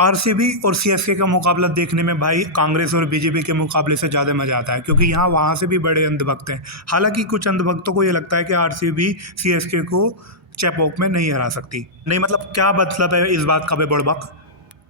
RCB और CSK का मुकाबला देखने में भाई कांग्रेस और बीजेपी के मुकाबले से ज़्यादा मज़ा आता है, क्योंकि यहाँ वहाँ से भी बड़े अंधभक्त हैं। हालांकि कुछ अंधभक्तों को ये लगता है कि आरसीबी सीएसके को चेपॉक में नहीं हरा सकती। नहीं मतलब क्या मतलब है इस बात का बे बुड़बक?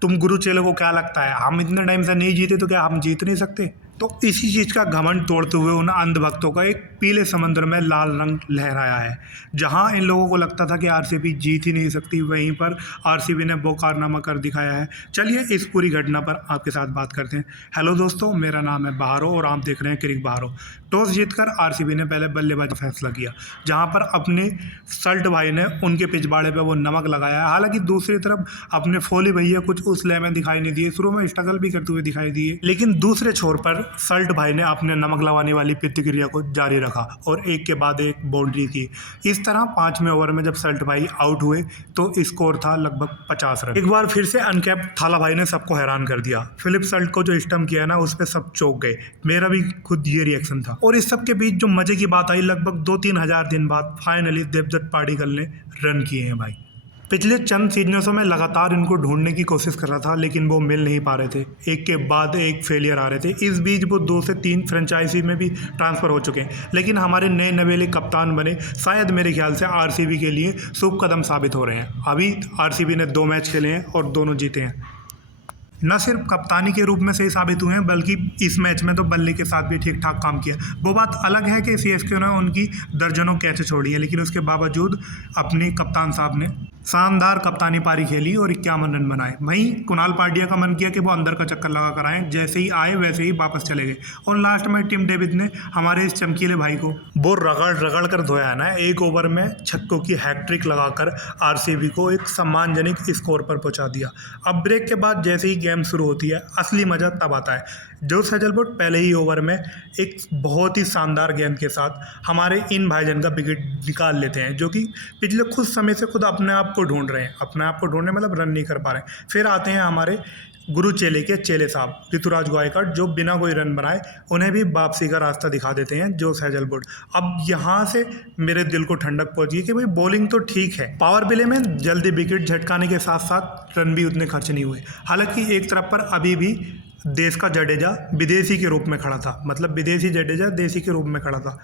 तुम गुरु चेलों को क्या लगता है हम इतने टाइम से नहीं जीते तो क्या हम जीत नहीं सकते? तो इसी चीज़ का घमंड तोड़ते हुए उन अंधभक्तों का एक पीले समंदर में लाल रंग लहराया है। जहां इन लोगों को लगता था कि आरसीबी जीत ही नहीं सकती, वहीं पर आरसीबी ने वो कारनामा कर दिखाया है। चलिए इस पूरी घटना पर आपके साथ बात करते हैं। हेलो दोस्तों, मेरा नाम है बहारो और आप देख रहे हैं क्रिक बहारो। टॉस जीतकर आरसीबी ने पहले बल्लेबाजी का फैसला किया, जहां पर अपने सल्ट भाई ने उनके पिछवाड़े पर वो नमक लगाया है। हालांकि दूसरी तरफ अपने फोली भैया कुछ उस लय में दिखाई नहीं दिए, शुरू में स्ट्रगल भी करते हुए दिखाई दिए, लेकिन दूसरे छोर पर सल्ट भाई ने अपने नमक लगाने वाली प्रतिक्रिया को जारी रखा और एक के बाद एक बाउंड्री की। इस तरह 5वें ओवर में जब सल्ट भाई आउट हुए तो स्कोर था लगभग 50 रन। एक बार फिर से अनकैप्ड थाला भाई ने सबको हैरान कर दिया। फिलिप सल्ट को जो स्टंप किया ना, उस पर सब चौंक गए। मेरा भी खुद ये रिएक्शन था। और इस सब के बीच जो मजे की बात आई, लगभग 2-3 हज़ार दिन बाद फाइनली देवदत्त पाडिक्कल ने रन किए हैं भाई। पिछले चंद सीजनों में लगातार इनको ढूंढने की कोशिश कर रहा था, लेकिन वो मिल नहीं पा रहे थे। एक के बाद एक फेलियर आ रहे थे। इस बीच वो 2 से 3 फ्रेंचाइजी में भी ट्रांसफ़र हो चुके हैं, लेकिन हमारे नए नवेले कप्तान बने शायद मेरे ख्याल से आरसीबी के लिए शुभ कदम साबित हो रहे हैं। अभी आरसीबी ने 2 मैच खेले हैं और दोनों जीते हैं। न सिर्फ कप्तानी के रूप में सही साबित हुए हैं, बल्कि इस मैच में तो बल्ले के साथ भी ठीक ठाक काम किया। वो बात अलग है कि सीएसके ने उनकी दर्जनों कैचे छोड़ी है, लेकिन उसके बावजूद अपने कप्तान साहब ने शानदार कप्तानी पारी खेली और 51 रन बनाए। वहीं कुणाल पांड्या का मन किया कि वो अंदर का चक्कर लगा कर आए, जैसे ही आए वैसे ही वापस चले गए। और लास्ट में टिम डेविड ने हमारे इस चमकीले भाई को वो रगड़ रगड़ कर धोया है ना। एक ओवर में छक्कों की हैट्रिक लगाकर आरसीबी को एक सम्मानजनक स्कोर पर पहुंचा दिया। अब ब्रेक के बाद जैसे ही गेम शुरू होती है, असली मजा तब आता है। जोस हेजलवुड पहले ही ओवर में एक बहुत ही शानदार गेंद के साथ हमारे इन भाईजान का विकेट निकाल लेते हैं, जो कि पिछले कुछ समय से खुद अपने आप को ढूंढ रहे हैं। अपने आप को ढूंढने मतलब रन नहीं कर पा रहे हैं। फिर आते हैं हमारे गुरु चेले के चेले साहब ऋतुराज गायकवाड़, जो बिना कोई रन बनाए उन्हें भी वापसी का रास्ता दिखा देते हैं जोस हेजलवुड। अब यहाँ से मेरे दिल को ठंडक पहुंची कि भाई बॉलिंग तो ठीक है, पावर प्ले में जल्दी विकेट झटकाने के साथ साथ रन भी उतने खर्च नहीं हुए। हालांकि एक तरफ पर अभी भी देश का जडेजा विदेशी के रूप में खड़ा था, मतलब विदेशी जडेजा देसी के रूप में खड़ा था,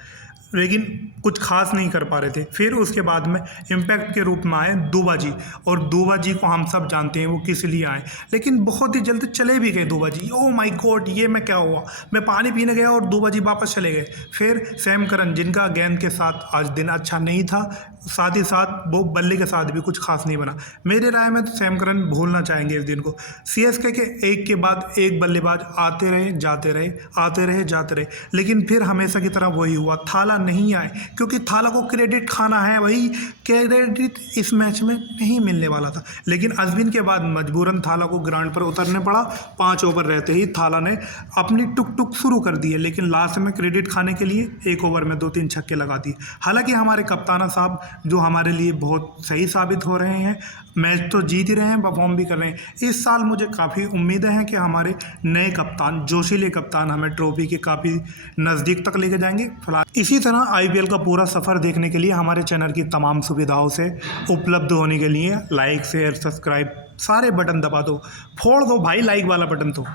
लेकिन कुछ खास नहीं कर पा रहे थे। फिर उसके बाद में इम्पैक्ट के रूप में आए दुबा जी, और दुबा जी को हम सब जानते हैं वो किस लिए आए, लेकिन बहुत ही जल्द चले भी गए दुबा जी। ओह माय गॉड, ये मैं क्या हुआ, मैं पानी पीने गया और दुबा जी वापस चले गए। फिर सैम करन, जिनका गेंद के साथ आज दिन अच्छा नहीं था, साथ ही साथ वो बल्ले के साथ भी कुछ खास नहीं बना। मेरे राय में तो सैम करन भूलना चाहेंगे इस दिन को। सीएसके के एक के बाद एक बल्लेबाज आते रहे जाते रहे, आते रहे जाते रहे, लेकिन फिर हमेशा की तरह वही हुआ, थाला नहीं आए, क्योंकि थाला को क्रेडिट खाना है। वही क्रेडिट इस मैच में नहीं मिलने वाला था, लेकिन अश्विन के बाद मजबूरन थाला को ग्राउंड पर उतरने पड़ा। 5 ओवर रहते ही थाला ने अपनी टुक टुक शुरू कर दी है, लेकिन लास्ट में क्रेडिट खाने के लिए 1 ओवर में 2-3 छक्के लगा दिए। हालांकि हमारे कप्ताना साहब जो हमारे लिए बहुत सही साबित हो रहे हैं, मैच तो जीत ही रहे हैं, परफॉर्म भी कर रहे हैं। इस साल मुझे काफ़ी उम्मीदें हैं कि हमारे नए कप्तान, जोशीले कप्तान हमें ट्रॉफी के काफ़ी नज़दीक तक लेके जाएंगे। फिलहाल इसी तरह आईपीएल का पूरा सफ़र देखने के लिए हमारे चैनल की तमाम सुविधाओं से उपलब्ध होने के लिए लाइक शेयर सब्सक्राइब सारे बटन दबा दो, फोड़ दो भाई लाइक वाला बटन तो।